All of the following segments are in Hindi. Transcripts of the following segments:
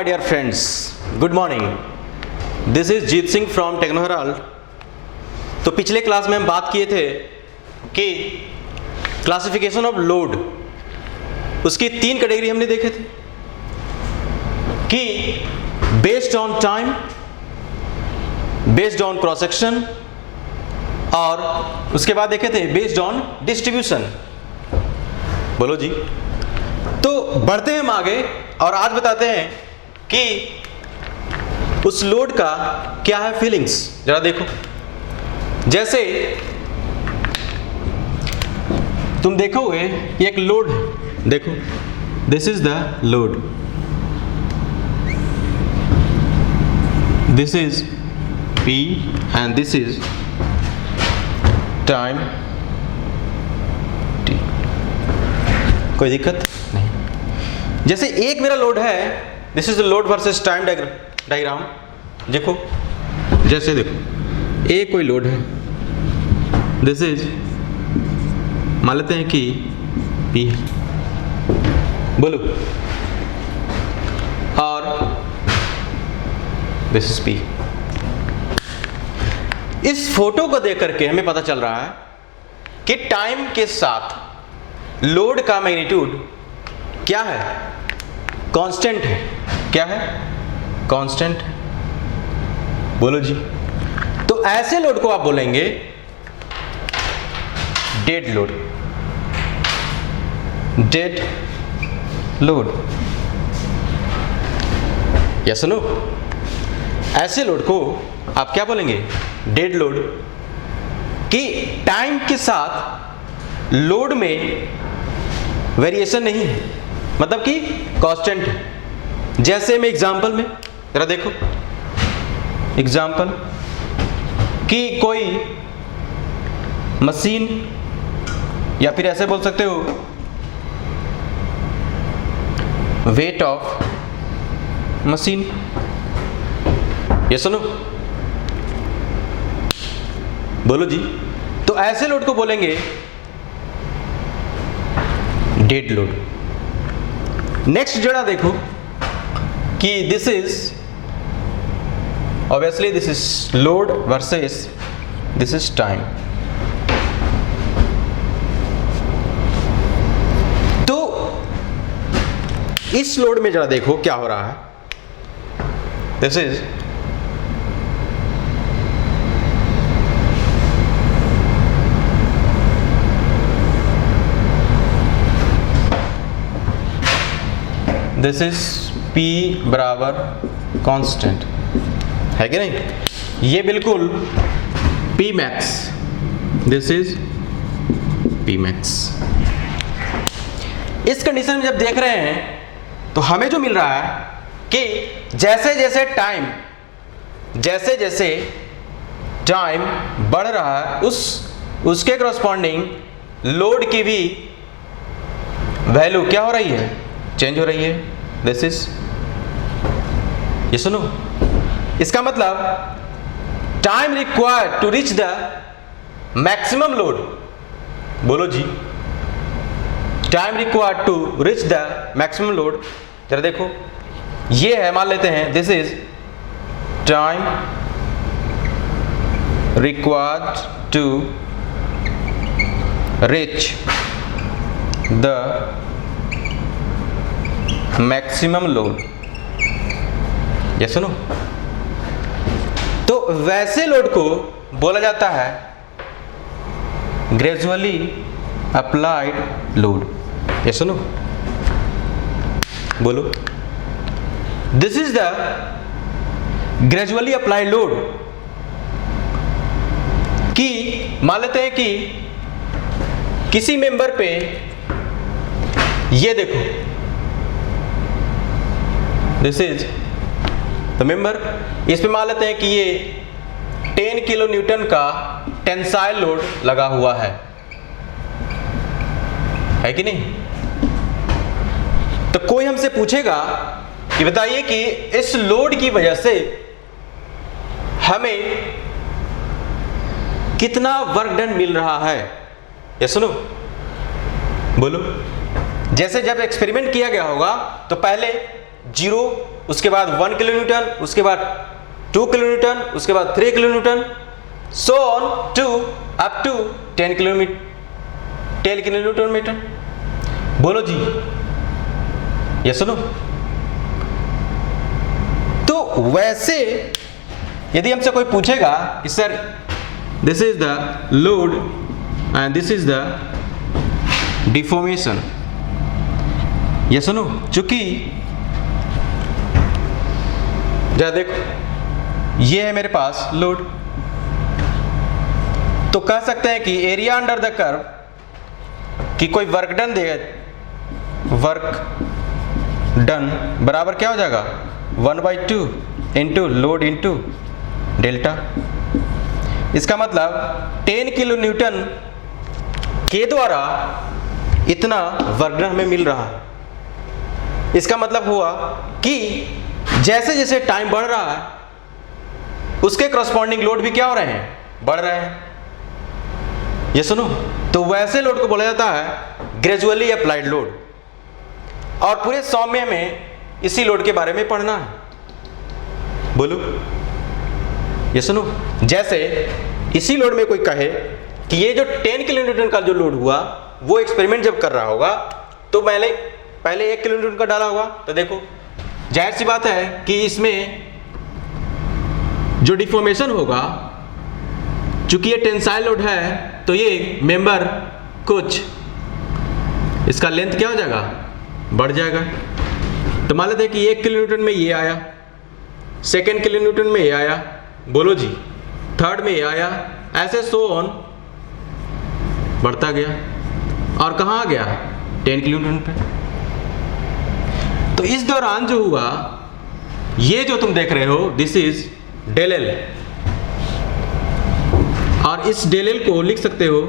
my dear friends, good morning. This is Jeet Singh from Techno Herald. तो पिछले क्लास में हम बात किए थे कि क्लासिफिकेशन ऑफ लोड, उसकी 3 कैटेगरी हमने देखे थे कि based on time, based on cross section और उसके बाद देखे थे बेस्ड ऑन डिस्ट्रीब्यूशन। बोलो जी। तो बढ़ते हैं हम आगे और आज बताते हैं कि उस लोड का क्या है फीलिंग्स। जरा देखो, जैसे तुम देखोगे एक लोड, देखो this is the load, this is P and this is time T। कोई दिक्कत नहीं। जैसे एक मेरा लोड है, this is load versus time diagram. देखो, जैसे देखो एक कोई लोड है, दिस इज, मान लेते हैं कि P है, बोलो, और दिस इज P। इस फोटो को देख करके हमें पता चल रहा है कि टाइम के साथ लोड का मैग्नीट्यूड क्या है, कांस्टेंट है। क्या है? कांस्टेंट है। बोलो जी। तो ऐसे लोड को आप बोलेंगे dead load, dead load. Yes no? ऐसे लोड को आप क्या बोलेंगे? Dead load. कि टाइम के साथ लोड में वेरिएशन नहीं है, मतलब कि कांस्टेंट है। जैसे मैं एग्जांपल में जरा देखो, एग्जांपल कि कोई मशीन, या फिर ऐसे बोल सकते हो वेट ऑफ मशीन। ये सुनो, बोलो जी। तो ऐसे लोड को बोलेंगे डेड लोड। नेक्स्ट जरा देखो कि this is, obviously this is load versus this is time. तो इस लोड में जरा देखो क्या हो रहा है। This is this is P बराबर कांस्टेंट है कि नहीं? ये बिल्कुल P max, this is P max. इस कंडीशन में जब देख रहे हैं तो हमें जो मिल रहा है कि जैसे जैसे टाइम बढ़ रहा है, उसके करस्पॉन्डिंग लोड की भी वैल्यू क्या हो रही है? चेंज हो रही है। दिस इज, ये सुनो, इसका मतलब time required to reach the maximum load. बोलो जी। Time required to reach the maximum load. जरा देखो, ये है, मान लेते हैं this is time required to reach the maximum load. ये सुनो, तो वैसे लोड को बोला जाता है ग्रेजुअली अप्लाइड लोड। ये सुनो, बोलो, this is the gradually applied load. कि मान लेते हैं कि किसी मेंबर पे, ये देखो दिस इज द मेंबर, इस पे मान लेते हैं कि ये 10 किलो न्यूटन का टेंसाइल लोड लगा हुआ है कि नहीं? तो कोई हमसे पूछेगा कि बताइए कि इस लोड की वजह से हमें कितना वर्क डन मिल रहा है। ये सुनो, बोलो। जैसे जब एक्सपेरिमेंट किया गया होगा तो पहले 0 उसके बाद 1 किलो न्यूटन, उसके बाद 2 किलो न्यूटन, उसके बाद 3 kilo newton, so on to up to 10 kilo newton metre. बोलो जी, ये सुनो। तो वैसे यदि हमसे कोई पूछेगा कि sir this is the load and this is the deformation, ये सुनो, चूंकि जरा देखो ये है मेरे पास लोड, तो कह सकते हैं कि एरिया अंडर द कर्व कि कोई work done they, work done बराबर क्या हो जाएगा 1/2 इंटू लोड इंटू डेल्टा। इसका मतलब 10 किलो न्यूटन के द्वारा इतना वर्क डन हमें मिल रहा है। इसका मतलब हुआ कि जैसे जैसे टाइम बढ़ रहा है उसके करस्पॉन्डिंग लोड भी क्या हो रहे हैं, बढ़ रहे हैं। ये सुनो, तो वैसे लोड को बोला जाता है ग्रेजुअली अप्लाइड लोड, और पूरे सौम्य में इसी लोड के बारे में पढ़ना है। बोलो, ये सुनो, जैसे इसी लोड में कोई कहे कि ये जो 10 किलो न्यूटन का जो लोड हुआ वो एक्सपेरिमेंट जब कर रहा होगा तो पहले 1 किलो न्यूटन का डाला होगा, तो देखो जाहिर सी बात है कि इसमें जो डिफॉर्मेशन होगा, चूंकि ये टेंसाइल लोड है तो ये मेंबर कुछ इसका लेंथ क्या हो जाएगा, बढ़ जाएगा। तो मान लेते हैं कि 1 किलो न्यूटन में ये आया, सेकेंड किलो न्यूटन में ये आया, बोलो जी, थर्ड में ये आया, ऐसे सो ऑन बढ़ता गया और कहाँ आ गया 10 किलो न्यूटन पे। तो इस दौरान जो हुआ, ये जो तुम देख रहे हो दिस इज डेल एल, और इस डेल एल को लिख सकते हो,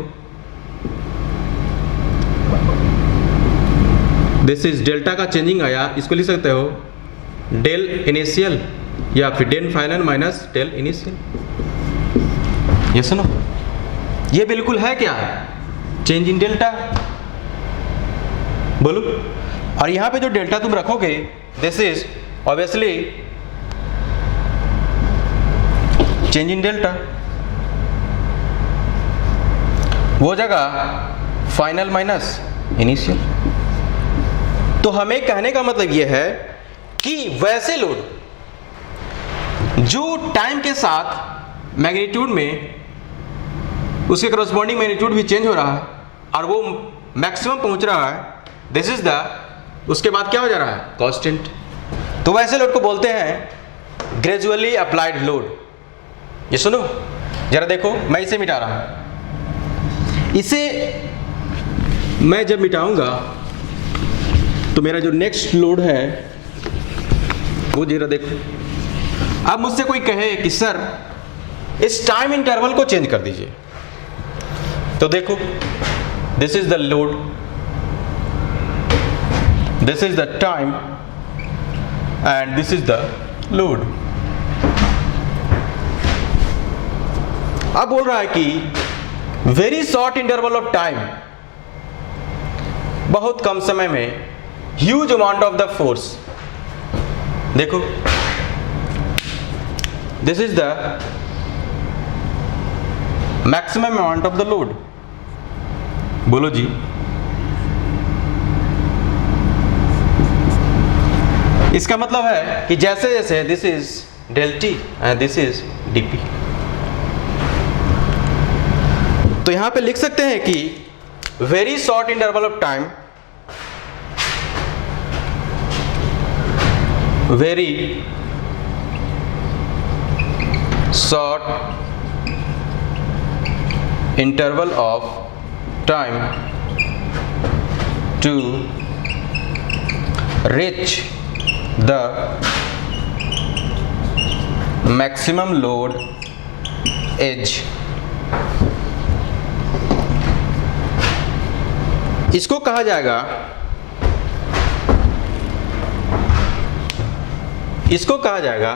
दिस इज डेल्टा का चेंजिंग आया, इसको लिख सकते हो डेल इनिशियल या फिर del final minus del initial. ये सुनो, ये बिल्कुल है क्या, चेंज इन डेल्टा। बोलो, और यहां पे जो डेल्टा तुम रखोगे this is obviously change in delta, वो जगह फाइनल माइनस इनिशियल। तो हमें कहने का मतलब यह है कि वैसे लोड जो टाइम के साथ मैग्नीट्यूड में उसके करस्पॉन्डिंग मैग्नीट्यूड भी चेंज हो रहा है और वो मैक्सिमम पहुंच रहा है, दिस इज द, उसके बाद क्या हो जा रहा है, कांस्टेंट। तो वैसे लोड को बोलते हैं ग्रेजुअली अप्लाइड लोड। ये सुनो जरा देखो, मैं इसे मिटा रहा हूं, इसे मैं जब मिटाऊंगा तो मेरा जो नेक्स्ट लोड है वो जरा देखो। अब मुझसे कोई कहे कि सर इस टाइम इंटरवल को चेंज कर दीजिए, तो देखो this is the load, this is the time and this is the load. अब बोल रहा है कि very short interval of time, बहुत कम समय में huge amount of the force. देखो this is the maximum amount of the load. बोलो जी, इसका मतलब है कि जैसे जैसे this is del T and this is DP, तो यहां पे लिख सकते हैं कि very short interval of time, very short interval of time to reach the maximum load is, इसको कहा जाएगा, इसको कहा जाएगा,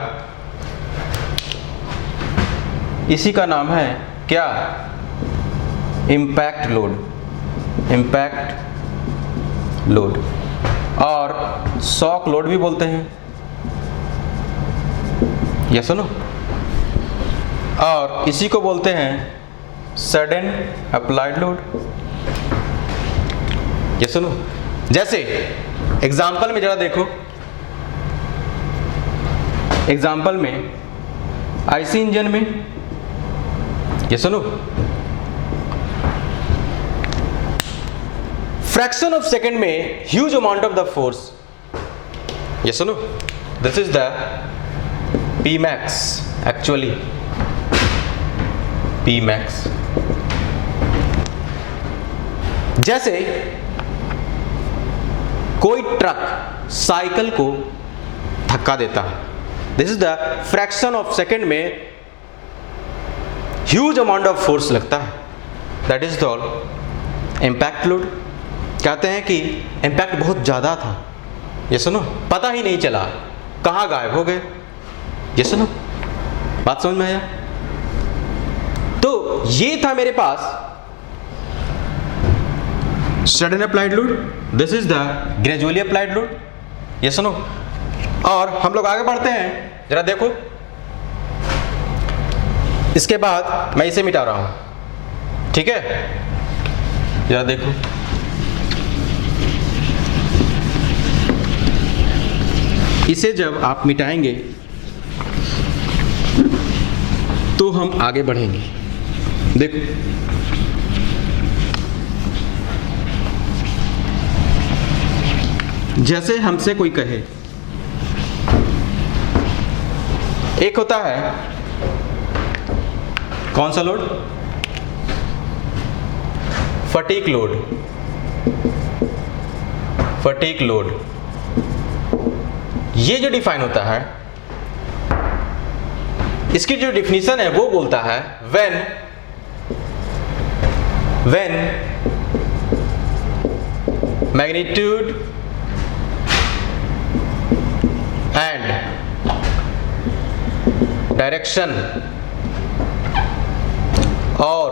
इसी का नाम है क्या, इम्पैक्ट लोड, इम्पैक्ट लोड, और शॉक लोड भी बोलते हैं। ये सुनो, और इसी को बोलते हैं सडन अप्लाइड लोड। ये सुनो, जैसे एग्जाम्पल में जरा देखो, एग्जाम्पल में आईसी इंजन में, ये सुनो, फ्रैक्शन ऑफ सेकेंड में huge amount of the force, ये सुनो, this is the P max, actually P max. जैसे कोई ट्रक साइकिल को धक्का देता है, this is the fraction of second में ह्यूज अमाउंट ऑफ फोर्स लगता है, that is called impact load. कहते हैं कि इम्पैक्ट बहुत ज़्यादा था, ये सुनो, पता ही नहीं चला कहाँ गायब हो गए। ये सुनो, बात समझ में आया? तो ये था मेरे पास sudden applied load, this is the gradually applied load. ये सुनो, और हम लोग आगे बढ़ते हैं, जरा देखो, इसके बाद मैं इसे मिटा रहा हूं, ठीक है? जरा देखो, इसे जब आप मिटाएंगे तो हम आगे बढ़ेंगे। देखो, जैसे हमसे कोई कहे, एक होता है कौन सा load? Fatigue load. Fatigue load ये जो डिफाइन होता है, इसकी जो डिफिनीशन है वो बोलता है when magnitude and direction or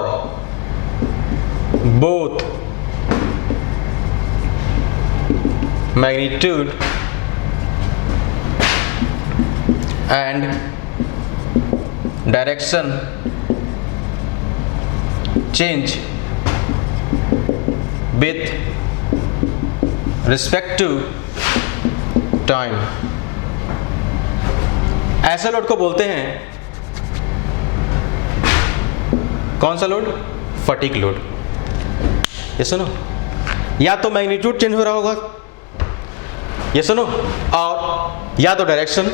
both magnitude and direction change with respect to time, ऐसे लोड को बोलते हैं कौन सा लोड? Fatigue load. ये सुनो, या तो मैग्नीट्यूड चेंज हो रहा होगा, ये सुनो, और या तो डायरेक्शन,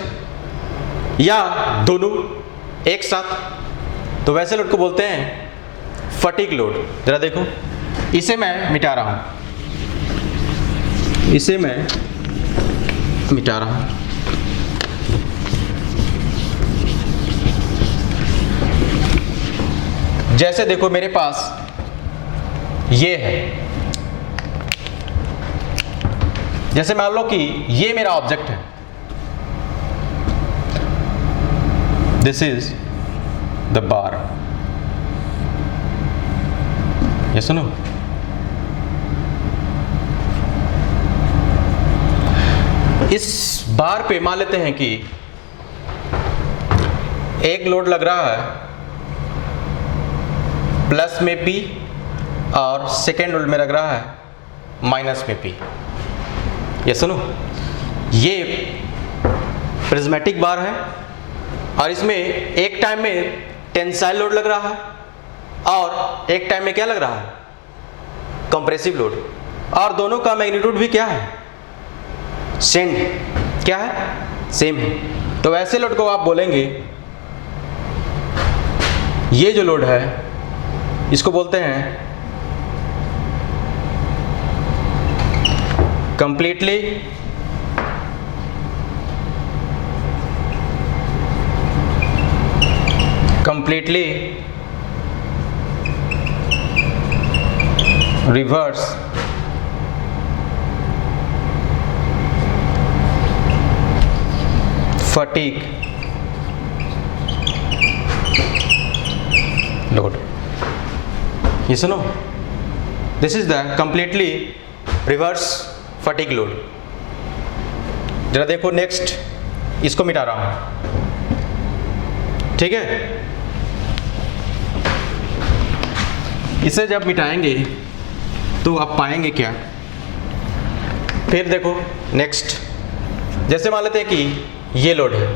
या दोनों एक साथ, तो वैसे लोड को बोलते हैं फटीग लोड। जरा देखो, इसे मैं मिटा रहा हूं, इसे मैं मिटा रहा हूं। जैसे देखो मेरे पास ये है, जैसे मान लो कि ये मेरा ऑब्जेक्ट है, दिस इज द बार। ये सुनो, इस बार पे मान लेते हैं कि एक लोड लग रहा है प्लस में P, और सेकेंड लोड में लग रहा है माइनस में P। ये सुनो, ये प्रिज्मेटिक बार है और इसमें एक टाइम में टेंसाइल लोड लग रहा है और एक टाइम में क्या लग रहा है? कंप्रेसिव लोड, और दोनों का मैग्नीट्यूड भी क्या है? सेम। क्या है? सेम है। तो ऐसे लोड को आप बोलेंगे, ये जो लोड है इसको बोलते हैं कंप्लीटली रिवर्स फटीग लोड। ये सुनो, this is the completely reverse fatigue load. जरा देखो नेक्स्ट, इसको मिटा रहा हूं। ठीक है, इसे जब मिटाएंगे तो आप पाएंगे क्या? फिर देखो नेक्स्ट, जैसे मान लेते हैं कि ये लोड है,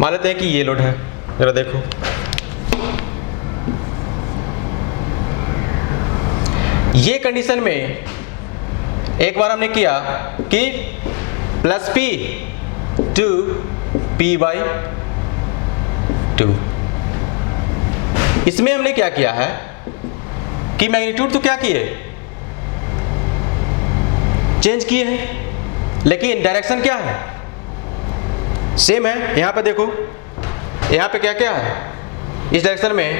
मान लेते हैं कि ये लोड है, जरा देखो, ये कंडीशन में एक बार हमने किया कि plus P two P by 2, इसमें हमने क्या किया है कि मैग्नीट्यूड तो क्या किए, चेंज किए हैं, लेकिन डायरेक्शन क्या है, सेम है। यहां पे देखो, यहां पे क्या क्या है, इस डायरेक्शन में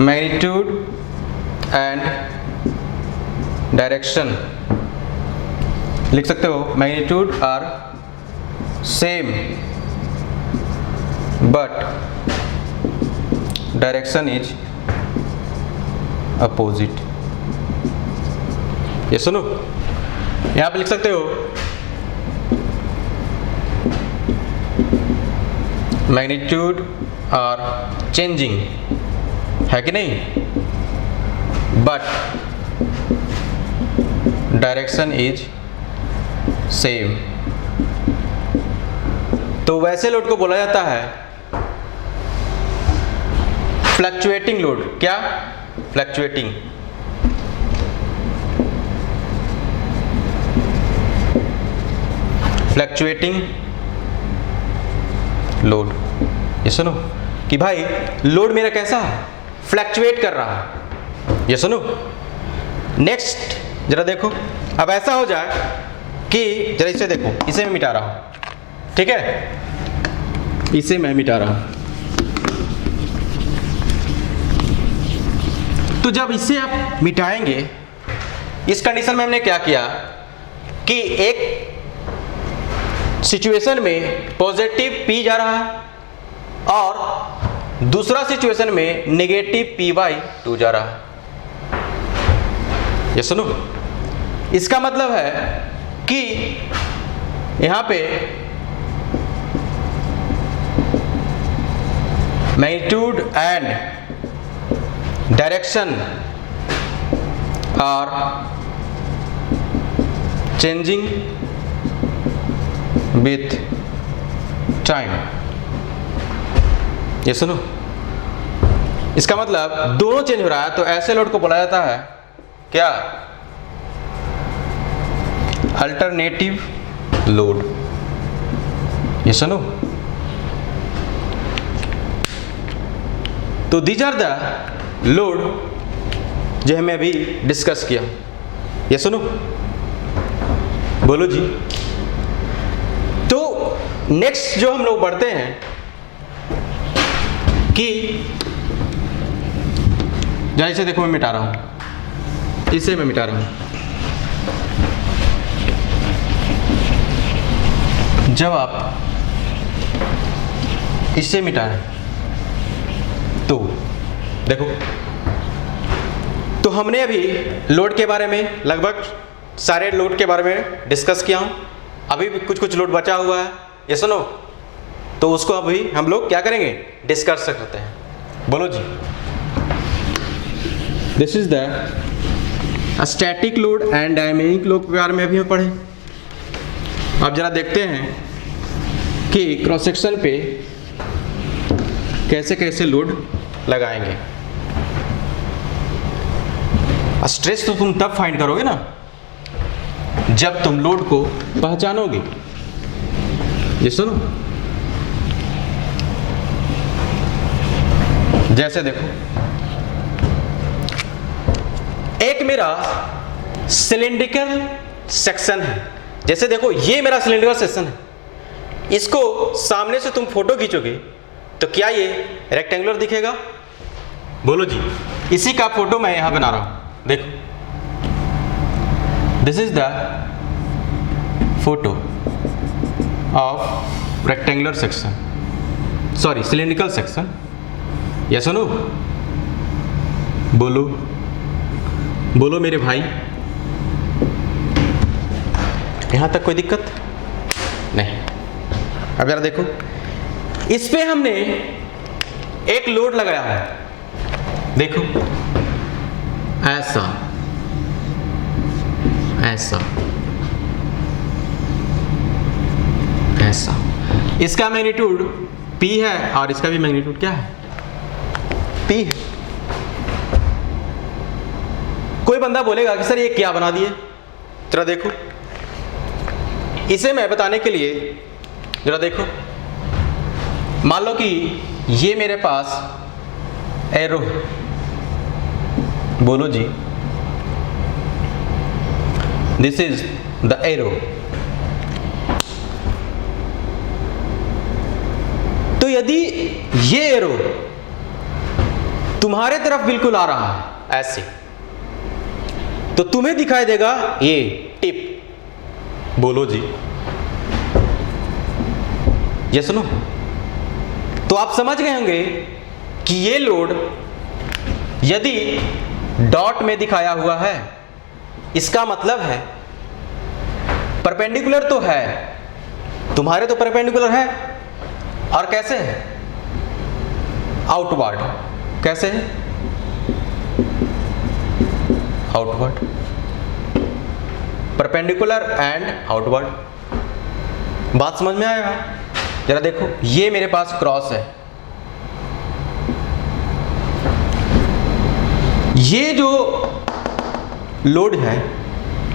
मैग्नीट्यूड एंड डायरेक्शन लिख सकते हो, magnitude are same but direction is opposite. ये सुनो, यहां पे लिख सकते हो मैग्नीट्यूड आर चेंजिंग, है कि नहीं, बट डायरेक्शन इज सेम। तो वैसे लोड को बोला जाता है फ्लक्चुएटिंग लोड। क्या? फ्लक्चुएटिंग। Fluctuating load. ये सुनो कि भाई लोड मेरा कैसा है, फ्लक्चुएट कर रहा है। ये सुनो, नेक्स्ट जरा देखो, अब ऐसा हो जाए कि जरा इसे देखो, इसे मैं मिटा रहा हूं, ठीक है, इसे मैं मिटा रहा हूं। तो जब इसे आप मिटाएंगे, इस कंडीशन में हमने क्या किया कि एक सिचुएशन में पॉजिटिव P जा रहा है और दूसरा सिचुएशन में नेगेटिव P/2 जा रहा है। ये सुनो, इसका मतलब है कि यहां पे magnitude and direction are changing with time. ये सुनो, इसका मतलब दोनों चेंज हो रहा है, तो ऐसे लोड को बोला जाता है क्या? Alternative load. ये सुनो, तो दीज आर द लोड जो हमें अभी डिस्कस किया। ये सुनो, बोलो जी। तो नेक्स्ट जो हम लोग बढ़ते हैं कि जैसे देखो, मैं मिटा रहा हूं, इसे मैं मिटा रहा हूं। जब आप इसे मिटाएं तो देखो, तो हमने अभी लोड के बारे में लगभग सारे लोड के बारे में डिस्कस किया हूं। अभी भी कुछ कुछ लोड बचा हुआ है, ये सुनो, तो उसको अभी हम लोग क्या करेंगे, डिस्कस करते हैं। बोलो जी। This is the static load and dynamic load के बारे में अभी हम पढ़े। अब जरा देखते हैं कि क्रॉस सेक्शन पे कैसे कैसे लोड लगाएंगे। स्ट्रेस तो तुम तब फाइंड करोगे ना जब तुम लोड को पहचानोगे। ये सुनो, जैसे देखो, एक मेरा सिलिंड्रिकल सेक्शन है। जैसे देखो, ये मेरा सिलिंड्रिकल सेक्शन है, इसको सामने से तुम फोटो खींचोगे तो क्या ये रेक्टेंगुलर दिखेगा? बोलो जी। इसी का फोटो मैं यहां बना रहा हूं, देखो, this is the photo of rectangular section, sorry cylindrical section. ये सुनो, बोलो बोलो मेरे भाई, यहां तक कोई दिक्कत नहीं। अब जरा देखो, इस पे हमने एक लोड लगाया है, देखो ऐसा ऐसा ऐसा, इसका मैग्नीट्यूड P है और इसका भी मैग्नीट्यूड क्या है, P है। कोई बंदा बोलेगा कि सर ये क्या बना दिए, जरा देखो, इसे मैं बताने के लिए जरा देखो, मान लो कि ये मेरे पास एरो, बोलो जी, दिस इज द एरो। तो यदि ये एरो तुम्हारे तरफ बिल्कुल आ रहा है ऐसे, तो तुम्हें दिखाई देगा ये टिप, बोलो जी, ये सुनो। तो आप समझ गए होंगे कि ये लोड यदि डॉट में दिखाया हुआ है, इसका मतलब है परपेंडिकुलर तो है, तुम्हारे तो परपेंडिकुलर है, और कैसे है, आउटवर्ड। कैसे है, आउटवर्ड, परपेंडिकुलर एंड आउटवर्ड। बात समझ में आएगा? जरा देखो, ये मेरे पास क्रॉस है, ये जो लोड है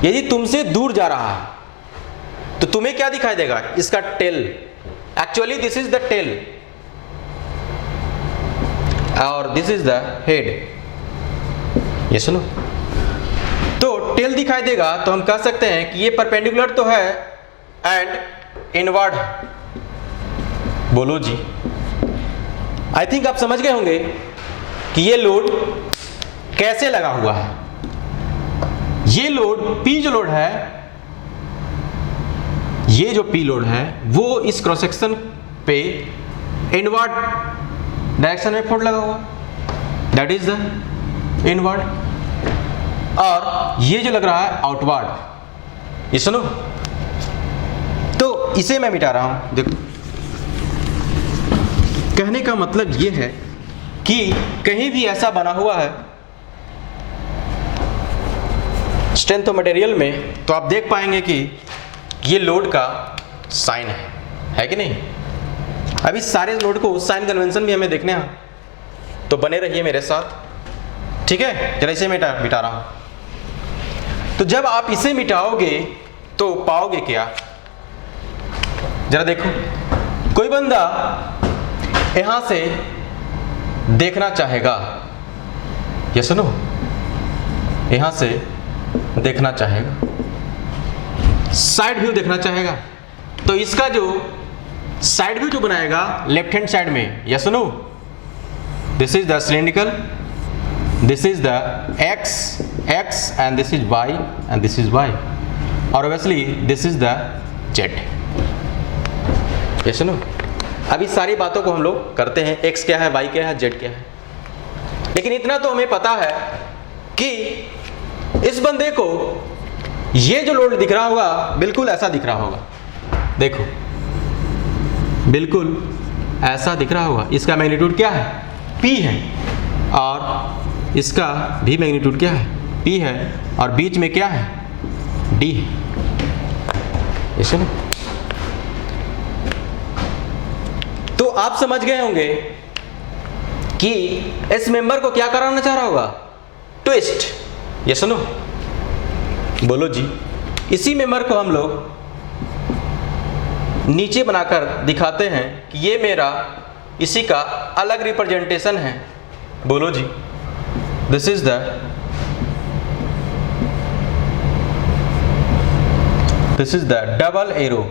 यदि तुमसे दूर जा रहा है तो तुम्हें क्या दिखाई देगा, इसका tail. Actually this is the tail और दिस इज द हेड, ये सुनो। तो टेल दिखाई देगा तो हम कह सकते हैं कि ये परपेंडिकुलर तो है एंड इनवर्ड, बोलो जी। आई थिंक आप समझ गए होंगे कि ये लोड कैसे लगा हुआ है। ये लोड P जो लोड है, ये जो P लोड है वो इस क्रॉस सेक्शन पे इनवर्ड डायरेक्शन में फोर्स लगा हुआ, दैट इज द इनवर्ड, और ये जो लग रहा है आउटवर्ड। ये सुनो, तो इसे मैं मिटा रहा हूं। देखो, कहने का मतलब ये है कि कहीं भी ऐसा बना हुआ है स्ट्रेंथ ऑफ मटेरियल में, तो आप देख पाएंगे कि ये लोड का साइन है कि नहीं। अब इस सारे लोड को साइन कन्वेंशन भी हमें देखने हैं, तो बने रहिए मेरे साथ, ठीक है। जरा इसे मिटा रहा हूं। तो जब आप इसे मिटाओगे तो पाओगे क्या, जरा देखो, कोई बंदा यहां से देखना चाहेगा, ये सुनो, यहां से देखना चाहेगा, साइड व्यू देखना चाहेगा, तो इसका जो साइड व्यू जो बनाएगा लेफ्ट हैंड साइड में, या सुनो, this is the cylindrical, this is the x and this is y and this is y, और obviously this is the z। ये सुनो, अभी सारी बातों को हम लोग करते हैं, x क्या है, y क्या है, z क्या है, लेकिन इतना तो हमें पता है कि इस बंदे को ये जो लोड दिख रहा होगा बिल्कुल ऐसा दिख रहा होगा, देखो बिल्कुल ऐसा दिख रहा होगा। इसका मैग्नीट्यूड क्या है, P है, और इसका भी मैग्नीट्यूड क्या है, P है, और बीच में क्या है, D है। ये सुनो, तो आप समझ गए होंगे कि इस मेंबर को क्या कराना चाह रहा होगा, ट्विस्ट। ये सुनो, बोलो जी, इसी मेंबर को हम लोग नीचे बनाकर दिखाते हैं कि ये मेरा इसी का अलग रिप्रेजेंटेशन है, बोलो जी, this is the double arrow.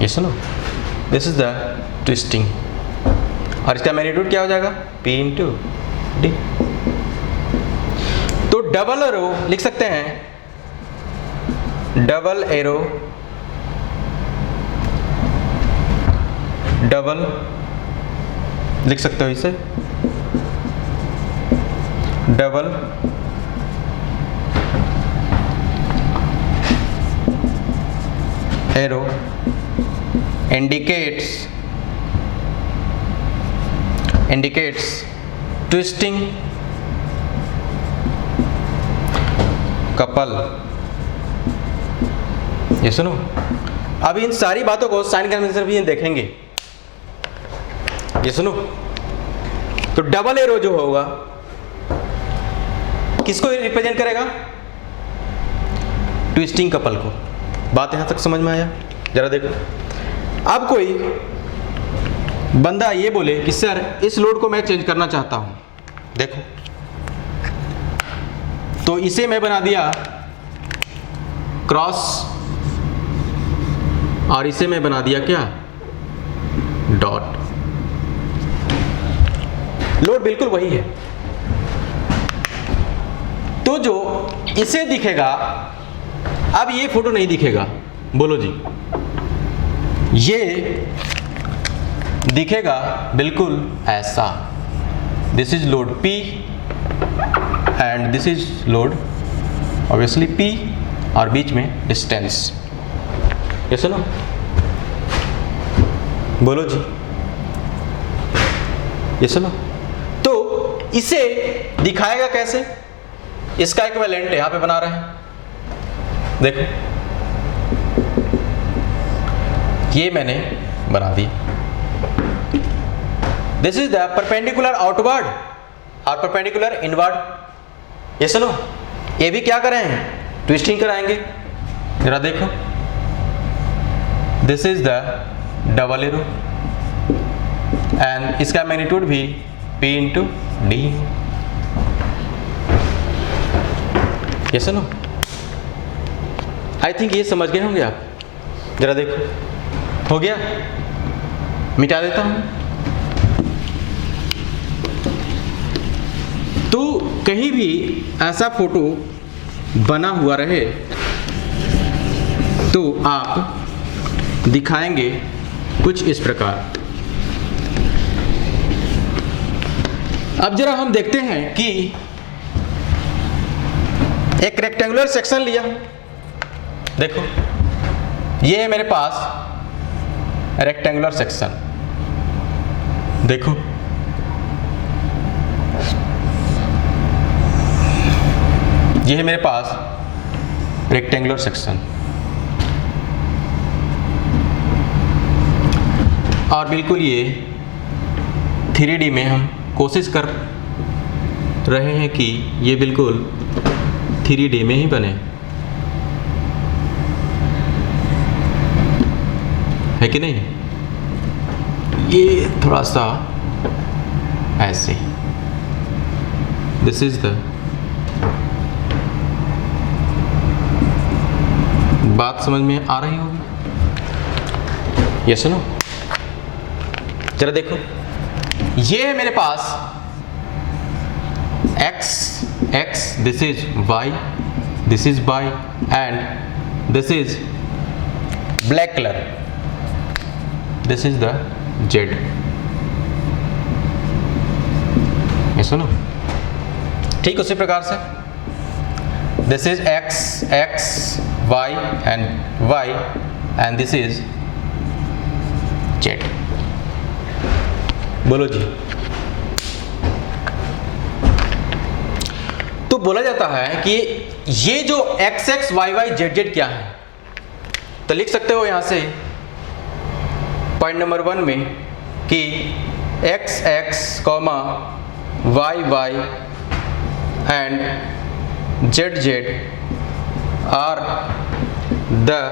ये सुनो, दिस इज द ट्विस्टिंग, और इसका मैग्नीट्यूड क्या हो जाएगा, P इंटू D। तो डबल एरो लिख सकते हैं, डबल एरो, डबल लिख सकते हो इसे, arrow indicates twisting couple। ये सुनो, अब इन सारी बातों को साइन कन्वेंशन भी देखेंगे। ये सुनो, तो डबल एरो जो होगा किसको रिप्रेजेंट करेगा? ट्विस्टिंग कपल को। बात यहां तक समझ में आया? जरा देखो, अब कोई बंदा ये बोले कि सर इस लोड को मैं चेंज करना चाहता हूं, देखो, तो इसे मैं बना दिया क्रॉस और इसे मैं बना दिया क्या? डॉट। लोड बिल्कुल वही है। तो जो इसे दिखेगा, अब ये फोटो नहीं दिखेगा, बोलो जी, ये दिखेगा बिल्कुल ऐसा। This is load P and this is load obviously P और बीच में डिस्टेंस। ये सुनो, बोलो जी, ये सुनो, तो इसे दिखाएगा कैसे? इसका इक्विवेलेंट यहां पे बना रहे हैं, देखो, ये मैंने बना दी। This is the perpendicular outward और परपेंडिकुलर इनवर्ड। ये सुनो, ये भी क्या करें? ट्विस्टिंग कराएंगे। जरा देखो, this is the double arrow and इसका मैग्नीट्यूड भी P इंटू डी। ये सुनो, आई थिंक ये समझ गए होंगे आप। जरा देखो, हो गया? मिटा देता हूं। तो कहीं भी ऐसा फोटो बना हुआ रहे तो आप दिखाएंगे कुछ इस प्रकार। अब जरा हम देखते हैं कि एक रेक्टेंगुलर सेक्शन लिया, देखो, ये है मेरे पास रेक्टेंगुलर सेक्शन, देखो, ये है मेरे पास रेक्टेंगुलर सेक्शन, और बिल्कुल ये 3D में हम कोशिश कर रहे हैं कि ये बिल्कुल 3D में ही बने, है कि नहीं? ये थोड़ा सा ऐसे, दिस इज द, बात समझ में आ रही होगी? ये सुनो, जरा देखो, ये है मेरे पास x, this is y, this is y and this is black color, this is the z। ये सुनो, ठीक उसी प्रकार से this is x, y and this is z। बोलो जी। तो बोला जाता है कि ये जो x, y, z क्या है? तो लिख सकते हो यहां से पॉइंट नंबर 1 में कि x, y and z are the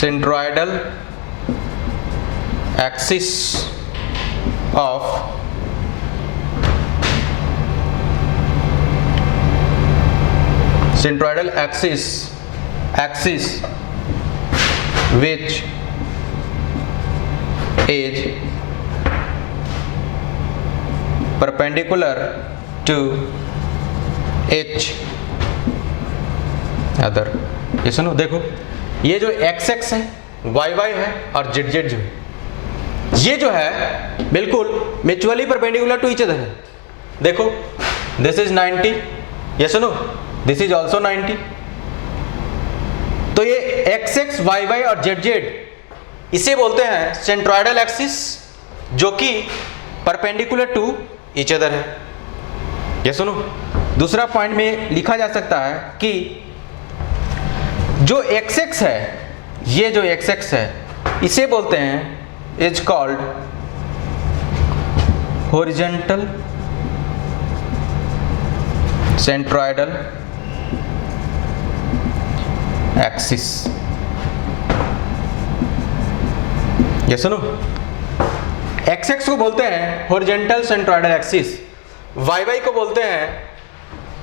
centroidal axis of which is perpendicular to each other। ये सुनो, देखो, ये जो x है, y है और z जो है, ये जो है बिल्कुल mutually perpendicular to each other है। देखो, दिस इज 90, ये सुनो, दिस इज ऑल्सो 90, तो ये एक्स एक्स वाई वाई और जेड जेड इसे बोलते हैं सेंट्रोइडल एक्सिस, जो कि परपेंडिकुलर टू ईच अदर है। ये सुनो, दूसरा पॉइंट में लिखा जा सकता है कि जो एक्स एक्स है, ये जो एक्स एक्स है इसे बोलते हैं is called horizontal centroidal axis. ये सुनो, एक्स एक्स को बोलते हैं horizontal centroidal axis, Y Y को बोलते हैं,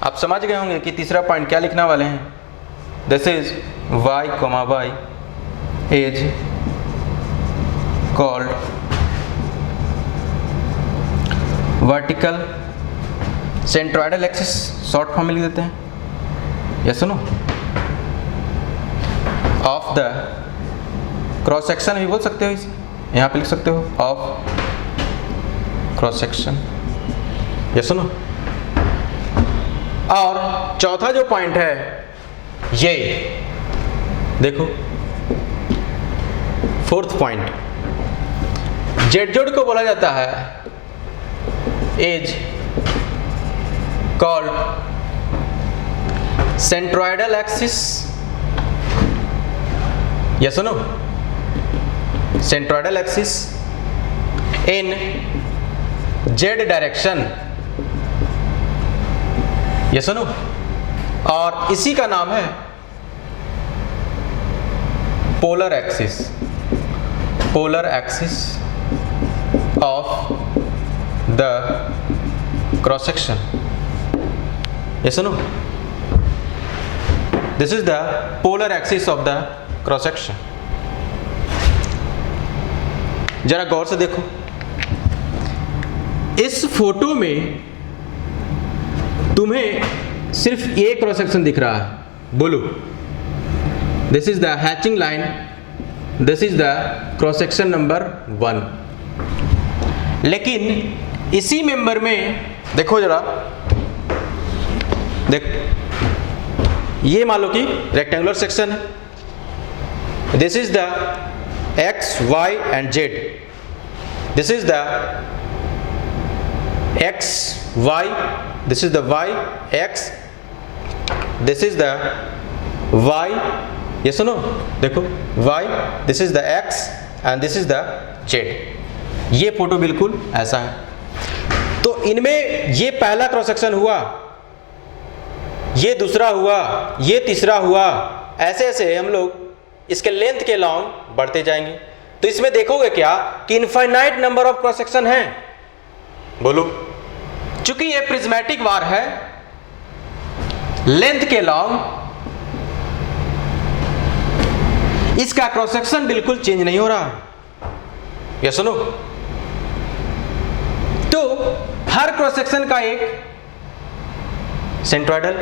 आप समझ गए होंगे कि तीसरा पॉइंट क्या लिखने वाले हैं। This is Y comma Y is called vertical centroidal axis, short form में लिख देते हैं। ये सुनो, ऑफ द क्रॉस सेक्शन भी बोल सकते हो, इसे यहाँ पे लिख सकते हो ऑफ क्रॉस सेक्शन। ये सुनो, और चौथा जो पॉइंट है ये देखो, फोर्थ पॉइंट, जेड जेड को बोला जाता है इज कॉल्ड सेंट्रोइडल एक्सिस। ये सुनो, सेंट्रोइडल एक्सिस इन जेड डायरेक्शन। ये सुनो, और इसी का नाम है polar axis, polar axis of the cross section. ये सुनो, this is the polar axis of the cross section. जरा गौर से देखो, इस फोटो में तुम्हें सिर्फ एक क्रॉस सेक्शन दिख रहा है, बोलो। This is the hatching line, this is the cross section number 1। लेकिन इसी मेंबर में देखो जरा, देख, ये मान लो कि रेक्टेंगुलर सेक्शन है। This is the X Y and Z, this is the X Y, this is the y x, this is the y, ये सुनो देखो, y, this is the x and this is the z। ये फोटो बिल्कुल ऐसा है। तो इनमें ये पहला क्रॉस सेक्शन हुआ, ये दूसरा हुआ, ये तीसरा हुआ, ऐसे ऐसे हम लोग इसके लेंथ के लॉन्ग बढ़ते जाएंगे। तो इसमें देखोगे क्या कि infinite number of cross section है, बोलो। चूंकि ये प्रिज्मेटिक वार है, लेंथ के लॉन्ग इसका क्रॉस सेक्शन बिल्कुल चेंज नहीं हो रहा। ये सुनो, तो हर क्रॉस सेक्शन का एक centroidal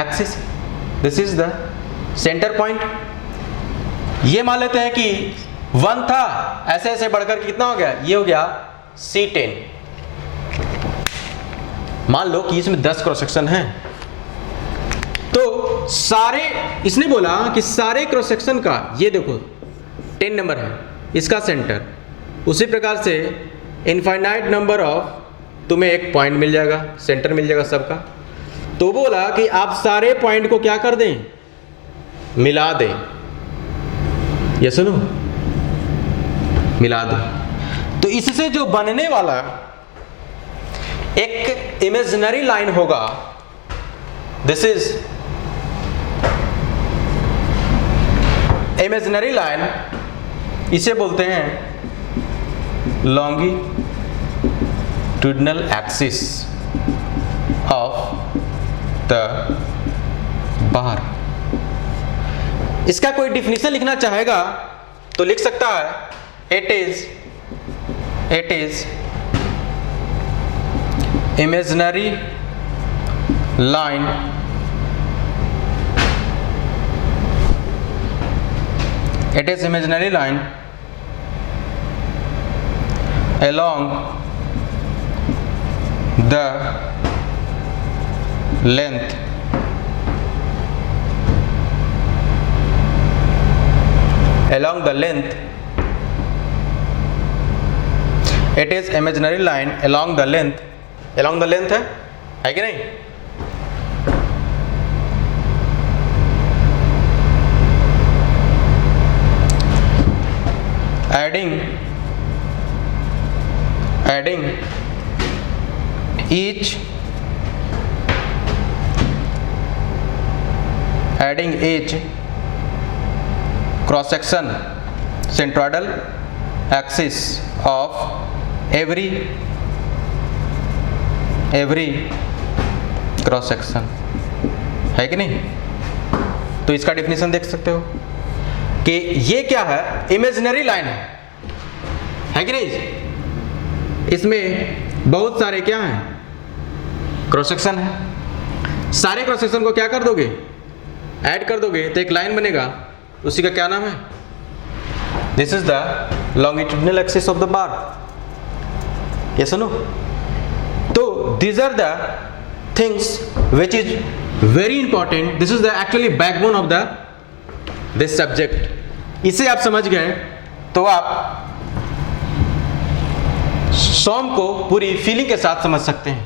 axis, this is the centre point. ये मान लेते हैं कि 1 था, ऐसे ऐसे बढ़कर कितना हो गया, ये हो गया C10। मान लो कि इसमें 10 क्रॉस सेक्शन हैं, तो सारे, इसने बोला कि सारे क्रॉस सेक्शन का, ये देखो 10 नंबर है, इसका सेंटर, उसी प्रकार से इनफाइनाइट नंबर ऑफ, तुम्हें एक पॉइंट मिल जाएगा, सेंटर मिल जाएगा सबका। तो बोला कि आप सारे पॉइंट को क्या कर दें, मिला दें। ये सुनो, मिला दें। तो इससे जो बनने वाला एक इमेजिनरी लाइन होगा, दिस इज इमेजिनरी लाइन, इसे बोलते हैं longitudinal axis of the bar. इसका कोई डिफिनीशन लिखना चाहेगा तो लिख सकता है, it is imaginary line along the length along the length, it is imaginary line along the length है कि नहीं? adding each cross section centroidal axis of every cross section, है कि नहीं? तो इसका डेफिनेशन देख सकते हो कि ये क्या है, इमेजिनरी लाइन है कि नहीं? इसमें बहुत सारे क्या हैं, क्रॉस सेक्शन है। सारे क्रॉस सेक्शन को क्या कर दोगे, ऐड कर दोगे तो एक लाइन बनेगा, उसी का क्या नाम है? This is the longitudinal axis of the bar. ये सुनो, तो these are the things which is very important. This is the actually backbone of this subject. इसे आप समझ गए तो आप सॉम को पूरी फीलिंग के साथ समझ सकते हैं।